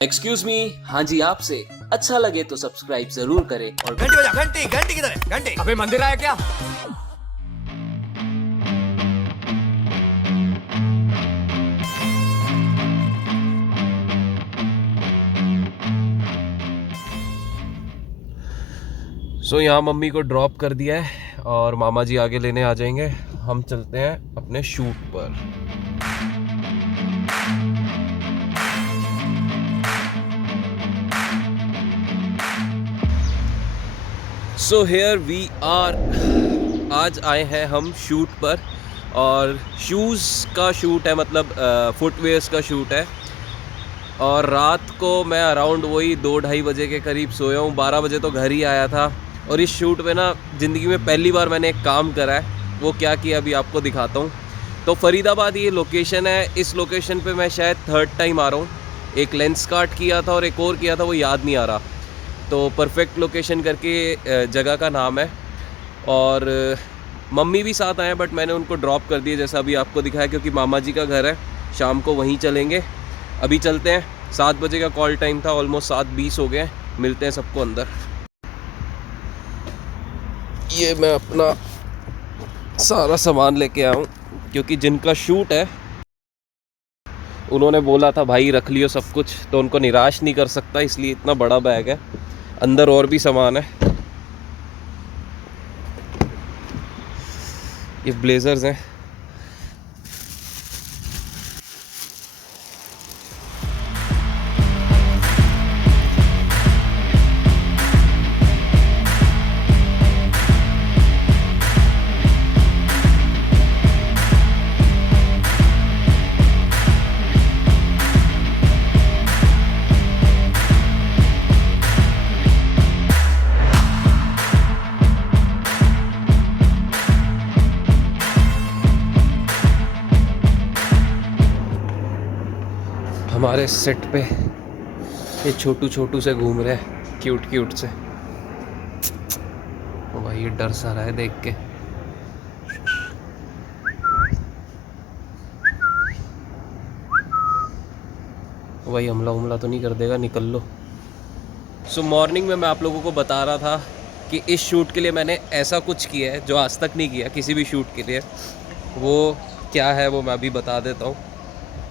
Excuse me, हाँ जी आपसे। अच्छा लगे तो सब्सक्राइब जरूर करें और घंटी बजा। घंटी घंटी किधर है? घंटी अबे मंदिर आया क्या? यहाँ मम्मी को ड्रॉप कर दिया है और मामा जी आगे लेने आ जाएंगे। हम चलते हैं अपने शूट पर। So here we are. आज आए हैं हम शूट पर और शूज़ का शूट है, मतलब फुटवेयर्स का शूट है। और रात को मैं अराउंड वही 2-2:30 बजे के करीब सोया हूँ। 12 बजे तो घर ही आया था। और इस शूट पे ना ज़िंदगी में पहली बार मैंने एक काम करा है। वो क्या किया अभी आपको दिखाता हूँ। तो फरीदाबाद ये लोकेशन है। इस लोकेशन पे मैं शायद 3rd टाइम आ रहा हूँ। एक लेंस कार्ट किया था और एक और किया था, वो याद नहीं आ रहा। तो परफेक्ट लोकेशन करके जगह का नाम है। और मम्मी भी साथ आए, बट मैंने उनको ड्रॉप कर दिया जैसा अभी आपको दिखाया, क्योंकि मामा जी का घर है। शाम को वहीं चलेंगे। अभी चलते हैं। 7 बजे का कॉल टाइम था, ऑलमोस्ट 7:20 हो गए। मिलते हैं सबको अंदर। ये मैं अपना सारा सामान लेके आया हूँ, क्योंकि जिनका शूट है उन्होंने बोला था भाई रख लियो सब कुछ, तो उनको निराश नहीं कर सकता, इसलिए इतना बड़ा बैग है। अंदर और भी सामान है। ये ब्लेजर्स हैं। हमारे सेट पे ये छोटू छोटू से घूम रहे हैं, क्यूट क्यूट से। ओ भाई ये डर सा रहा है देख के। भाई हमला हमला तो नहीं कर देगा, निकल लो। सो मॉर्निंग में मैं आप लोगों को बता रहा था कि इस शूट के लिए मैंने ऐसा कुछ किया है जो आज तक नहीं किया किसी भी शूट के लिए। वो क्या है वो मैं अभी बता देता हूँ।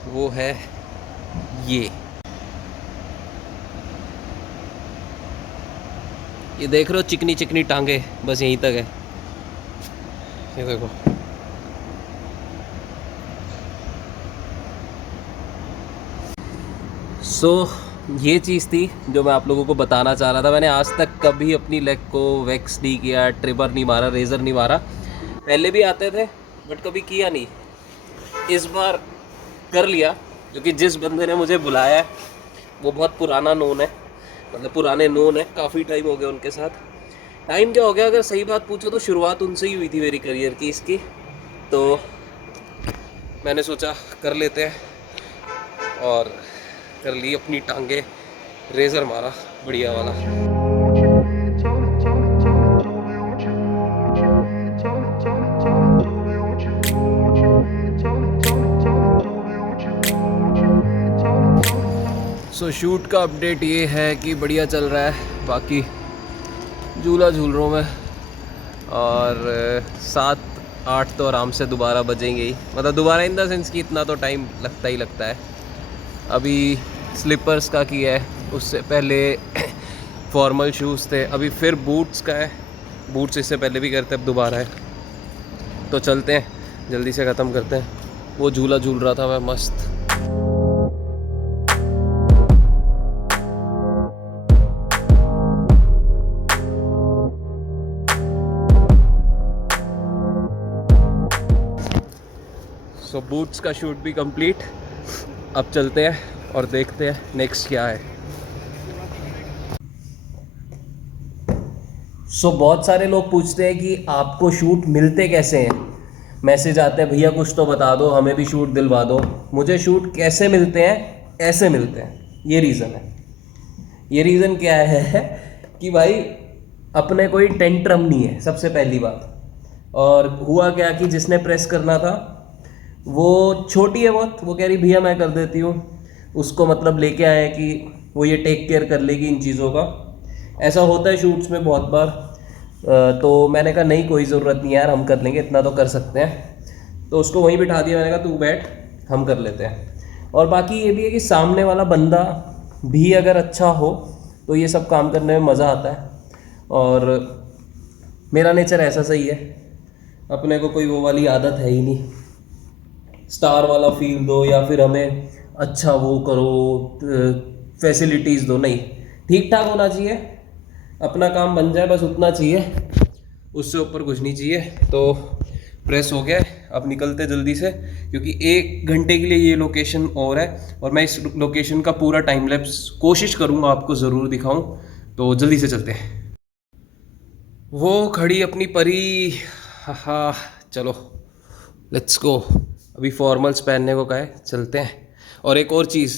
वो है ये देख रहे हो, चिकनी चिकनी टांगे, बस यहीं तक है। ये देखो। ये चीज़ थी जो मैं आप लोगों को बताना चाह रहा था। मैंने आज तक कभी अपनी लेग को वैक्स नहीं किया, ट्रिमर नहीं मारा, रेज़र नहीं मारा। पहले भी आते थे बट कभी किया नहीं। इस बार कर लिया, क्योंकि जिस बंदे ने मुझे बुलाया है वो बहुत पुराना नोन है, मतलब पुराने नोन है, काफ़ी टाइम हो गया उनके साथ। टाइम क्या हो गया, अगर सही बात पूछो तो शुरुआत उनसे ही हुई थी मेरी करियर की इसकी। तो मैंने सोचा कर लेते हैं और कर ली अपनी टांगे, रेज़र मारा बढ़िया वाला। शूट का अपडेट ये है कि बढ़िया चल रहा है। बाकी झूला झूल रहा हूँ मैं, और 7-8 तो आराम से दोबारा बजेंगे ही, मतलब दोबारा इन द सेंस कि इतना तो टाइम लगता ही लगता है। अभी स्लीपर्स का किया है, उससे पहले फॉर्मल शूज़ थे, अभी फिर बूट्स का है। बूट्स इससे पहले भी करते, अब दोबारा है। तो चलते हैं, जल्दी से ख़त्म करते हैं। वो झूला झूल रहा था मैं मस्त। बूट्स का शूट भी कंप्लीट। अब चलते हैं और देखते हैं नेक्स्ट क्या है। बहुत सारे लोग पूछते हैं कि आपको शूट मिलते कैसे हैं। मैसेज आते हैं भैया कुछ तो बता दो, हमें भी शूट दिलवा दो। मुझे शूट कैसे मिलते हैं, ऐसे मिलते हैं। ये रीज़न है। ये रीज़न क्या है कि भाई अपने कोई टेंट्रम नहीं है, सबसे पहली बात। और हुआ क्या कि जिसने प्रेस करना था वो छोटी है बहुत, वो कह रही भैया मैं कर देती हूँ। उसको मतलब लेके आए हैं कि वो ये टेक केयर कर लेगी इन चीज़ों का। ऐसा होता है शूट्स में बहुत बार। तो मैंने कहा नहीं, कोई ज़रूरत नहीं यार, हम कर लेंगे, इतना तो कर सकते हैं। तो उसको वहीं बिठा दिया, मैंने कहा तू बैठ, हम कर लेते हैं। और बाकी ये भी है कि सामने वाला बंदा भी अगर अच्छा हो तो ये सब काम करने में मज़ा आता है। और मेरा नेचर ऐसा सही है, अपने को कोई वो वाली आदत है ही नहीं, स्टार वाला फील दो या फिर हमें अच्छा वो करो, फैसिलिटीज़ दो, नहीं, ठीक ठाक होना चाहिए, अपना काम बन जाए बस उतना चाहिए, उससे ऊपर कुछ नहीं चाहिए। तो प्रेस हो गया है, अब निकलते जल्दी से, क्योंकि 1 घंटे के लिए ये लोकेशन और है और मैं इस लोकेशन का पूरा टाइम लैप्स कोशिश करूँगा आपको ज़रूर दिखाऊं। तो जल्दी से चलते हैं। वो खड़ी अपनी परी, हाँ चलो लेट्स गो। अभी फॉर्मल्स पहनने को कहा है, चलते हैं। और एक और चीज़,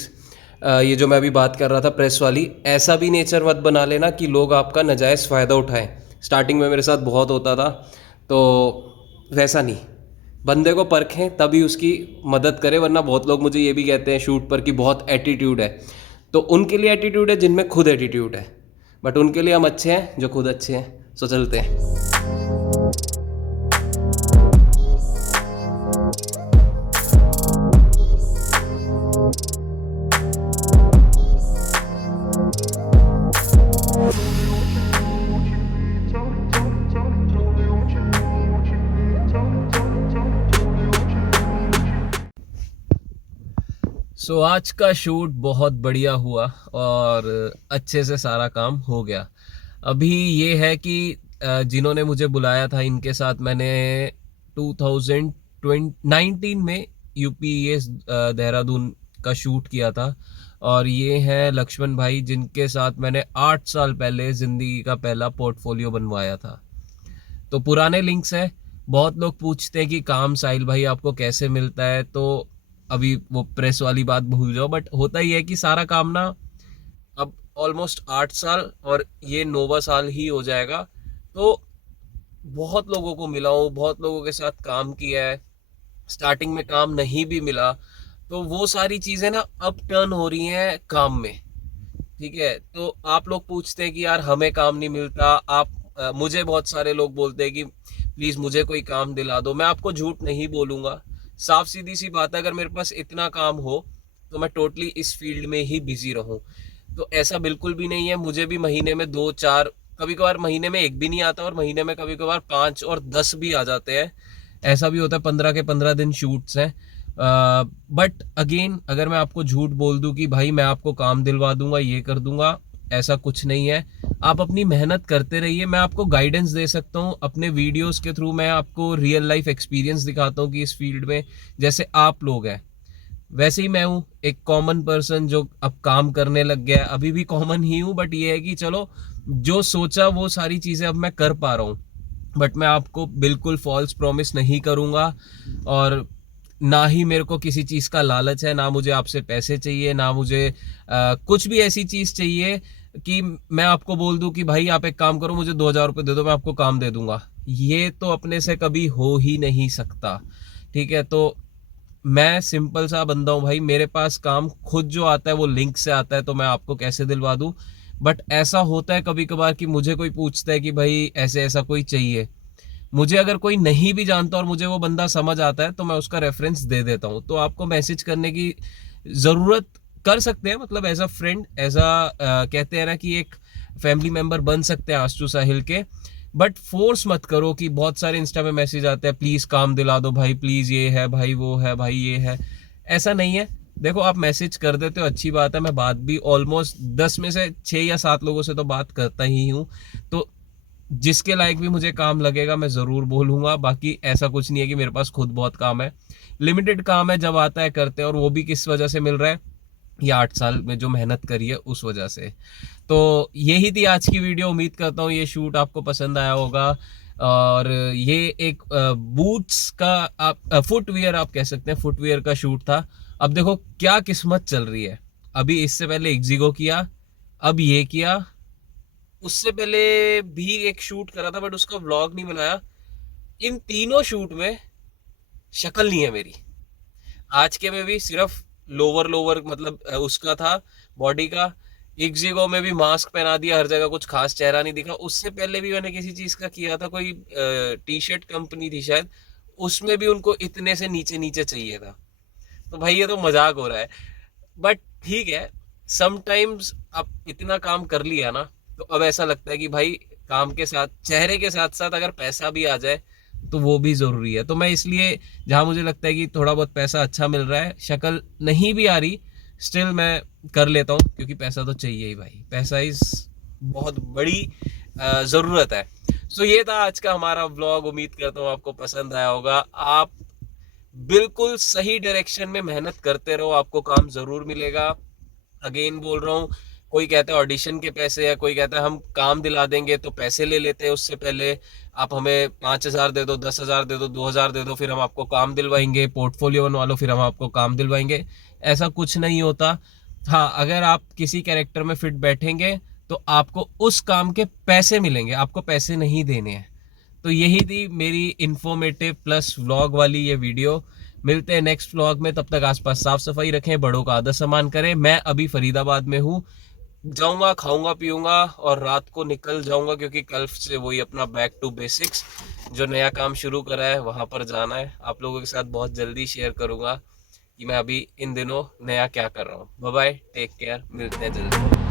ये जो मैं अभी बात कर रहा था प्रेस वाली, ऐसा भी नेचर मत बना लेना कि लोग आपका नाजायज़ फ़ायदा उठाएं। स्टार्टिंग में मेरे साथ बहुत होता था, तो वैसा नहीं, बंदे को परखें तभी उसकी मदद करें। वरना बहुत लोग मुझे ये भी कहते हैं शूट पर कि बहुत एटीट्यूड है, तो उनके लिए एटीट्यूड है जिनमें खुद एटीट्यूड है, बट उनके लिए हम अच्छे हैं जो खुद अच्छे हैं। सो चलते हैं। सो आज का शूट बहुत बढ़िया हुआ और अच्छे से सारा काम हो गया। अभी ये है कि जिन्होंने मुझे बुलाया था इनके साथ मैंने 2019 में यूपीएस देहरादून का शूट किया था। और ये हैं लक्ष्मण भाई, जिनके साथ मैंने 8 साल पहले ज़िंदगी का पहला पोर्टफोलियो बनवाया था। तो पुराने लिंक्स हैं। बहुत लोग पूछते हैं कि काम साहिल भाई आपको कैसे मिलता है, तो अभी वो प्रेस वाली बात भूल जाओ। बट होता ही है कि सारा काम ना, अब ऑलमोस्ट 8 साल और ये 9वां साल ही हो जाएगा, तो बहुत लोगों को मिला हूँ, बहुत लोगों के साथ काम किया है। स्टार्टिंग में काम नहीं भी मिला, तो वो सारी चीज़ें ना अब टर्न हो रही हैं काम में। ठीक है, तो आप लोग पूछते हैं कि यार हमें काम नहीं मिलता, मुझे बहुत सारे लोग बोलते हैं कि प्लीज़ मुझे कोई काम दिला दो। मैं आपको झूठ नहीं बोलूँगा, साफ सीधी सी बात है, अगर मेरे पास इतना काम हो तो मैं टोटली इस फील्ड में ही बिजी रहूं। तो ऐसा बिल्कुल भी नहीं है। मुझे भी महीने में 2-4, कभी कभार महीने में 1 भी नहीं आता, और महीने में कभी कभार 5 और 10 भी आ जाते हैं। ऐसा भी होता है, 15 के 15 दिन शूट्स हैं। बट अगेन, अगर मैं आपको झूठ बोल दूं कि भाई मैं आपको काम दिलवा दूंगा, ये कर दूंगा, ऐसा कुछ नहीं है। आप अपनी मेहनत करते रहिए, मैं आपको गाइडेंस दे सकता हूँ अपने वीडियोस के थ्रू। मैं आपको रियल लाइफ एक्सपीरियंस दिखाता हूँ कि इस फील्ड में जैसे आप लोग हैं वैसे ही मैं हूँ, एक कॉमन पर्सन जो अब काम करने लग गया है। अभी भी कॉमन ही हूँ, बट ये है कि चलो जो सोचा वो सारी चीज़ें अब मैं कर पा रहा हूँ। बट मैं आपको बिल्कुल फॉल्स प्रॉमिस नहीं करूँगा, और ना ही मेरे को किसी चीज़ का लालच है, ना मुझे आपसे पैसे चाहिए, ना मुझे कुछ भी ऐसी चीज़ चाहिए कि मैं आपको बोल दूं कि भाई आप एक काम करो, मुझे 2,000 रुपये दे दो, मैं आपको काम दे दूंगा। ये तो अपने से कभी हो ही नहीं सकता। ठीक है, तो मैं सिंपल सा बंदा हूँ भाई, मेरे पास काम खुद जो आता है वो लिंक से आता है, तो मैं आपको कैसे दिलवा दूं। बट ऐसा होता है कभी कभार कि मुझे कोई पूछता है कि भाई ऐसे ऐसा कोई चाहिए। मुझे अगर कोई नहीं भी जानता और मुझे वो बंदा समझ आता है तो मैं उसका रेफरेंस दे देता हूँ। तो आपको मैसेज करने की ज़रूरत कर सकते हैं, मतलब as a friend, as a कहते हैं ना कि एक फैमिली मेंबर बन सकते हैं आशु साहिल के। बट फोर्स मत करो कि बहुत सारे इंस्टा में मैसेज आते हैं प्लीज़ काम दिला दो भाई, प्लीज़ ये है भाई, वो है भाई, ये है। ऐसा नहीं है। देखो, आप मैसेज कर देते हो, अच्छी बात है। मैं बात भी ऑलमोस्ट 10 में से 6 या 7 लोगों से तो बात करता ही हूँ। तो जिसके लायक भी मुझे काम लगेगा मैं ज़रूर बोलूँगा। बाकी ऐसा कुछ नहीं है कि मेरे पास खुद बहुत काम है, लिमिटेड काम है, जब आता है करते हैं। और वो भी किस वजह से मिल रहा है, ये 8 साल में जो मेहनत करी है उस वजह से। तो यही थी आज की वीडियो। उम्मीद करता हूँ ये शूट आपको पसंद आया होगा। और ये एक बूट्स का, आप फुटवियर आप कह सकते हैं, फुटवियर का शूट था। अब देखो क्या किस्मत चल रही है। अभी इससे पहले एग्जिगो किया, अब ये किया, उससे पहले भी एक शूट करा था बट उसका व्लॉग नहीं बनाया। इन तीनों शूट में शक्ल नहीं है मेरी। आज के में भी सिर्फ लोअर मतलब उसका था बॉडी का। एक जगह में भी मास्क पहना दिया, हर जगह कुछ खास चेहरा नहीं दिखा। उससे पहले भी मैंने किसी चीज का किया था, कोई टी शर्ट कंपनी थी शायद, उसमें भी उनको इतने से नीचे नीचे चाहिए था। तो भाई ये तो मजाक हो रहा है, बट ठीक है। समटाइम्स अब इतना काम कर लिया ना, तो अब ऐसा लगता है कि भाई काम के साथ, चेहरे के साथ साथ अगर पैसा भी आ जाए तो वो भी जरूरी है। तो मैं इसलिए, जहां मुझे लगता है कि थोड़ा बहुत पैसा अच्छा मिल रहा है, शक्ल नहीं भी आ रही, स्टिल मैं कर लेता हूँ, क्योंकि पैसा तो चाहिए ही भाई। पैसा इज बहुत बड़ी ज़रूरत है। सो ये था आज का हमारा व्लॉग। उम्मीद करता हूँ आपको पसंद आया होगा। आप बिल्कुल सही डायरेक्शन में मेहनत करते रहो, आपको काम ज़रूर मिलेगा। अगेन बोल रहा हूँ, कोई कहता है ऑडिशन के पैसे है, कोई कहता है हम काम दिला देंगे तो पैसे ले लेते हैं। उससे पहले आप हमें 5,000 दे दो, 10,000 दे दो, 2,000 दे दो, फिर हम आपको काम दिलवाएंगे। पोर्टफोलियो बनवा लो, फिर हम आपको काम दिलवाएंगे। ऐसा कुछ नहीं होता। हाँ, अगर आप किसी कैरेक्टर में फिट बैठेंगे तो आपको उस काम के पैसे मिलेंगे, आपको पैसे नहीं देने हैं। तो यही थी मेरी इन्फॉर्मेटिव प्लस व्लॉग वाली ये वीडियो। मिलते हैं नेक्स्ट व्लॉग में, तब तक आसपास साफ सफाई रखें, बड़ों का आदर सम्मान करें। मैं अभी फरीदाबाद में हूँ, जाऊंगा, खाऊंगा पीऊंगा और रात को निकल जाऊंगा, क्योंकि कल से वही अपना बैक टू बेसिक्स, जो नया काम शुरू करा है वहां पर जाना है। आप लोगों के साथ बहुत जल्दी शेयर करूंगा कि मैं अभी इन दिनों नया क्या कर रहा हूँ। बाय बाय, टेक केयर, मिलते हैं जल्दी।